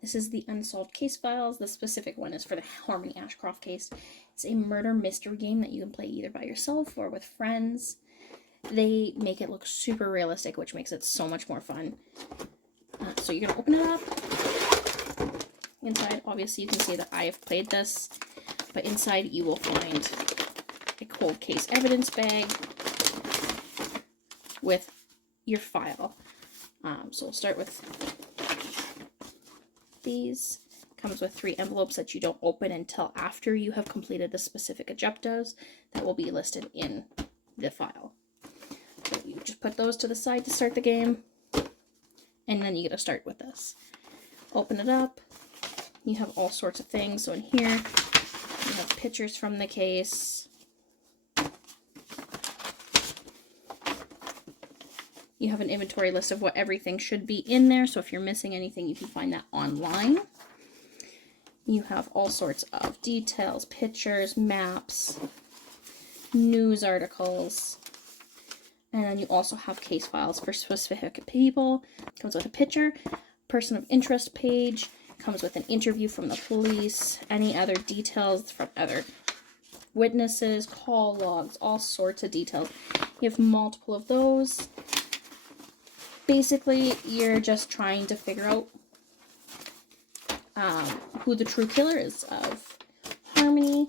This is the Unsolved Case Files. The specific one is for the Harmony Ashcroft case. It's a murder mystery game that you can play either by yourself or with friends. They make it look super realistic, which makes it so much more fun. So you're going to open it up. Inside, obviously, you can see that I have played this. But inside, you will find a cold case evidence bag with your file. So we'll start with these. Comes with 3 envelopes that you don't open until after you have completed the specific objectives that will be listed in the file. So you just put those to the side to start the game, and then you get to start with this. Open it up. You have all sorts of things. So in here, you have pictures from the case. You have an inventory list of what everything should be in there, so if you're missing anything, you can find that online. You have all sorts of details, pictures, maps, news articles, and then you also have case files for specific people. It comes with a picture, person of interest page, comes with an interview from the police, any other details from other witnesses, call logs, all sorts of details. You have multiple of those. Basically, you're just trying to figure out who the true killer is of Harmony.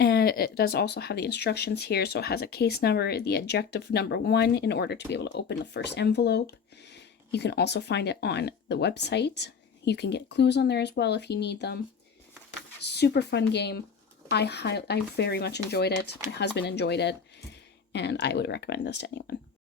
And it does also have the instructions here, so it has a case number, the objective number 1 in order to be able to open the first envelope. You can also find it on the website. You can get clues on there as well if you need them. Super fun game. I very much enjoyed it. My husband enjoyed it, and I would recommend this to anyone.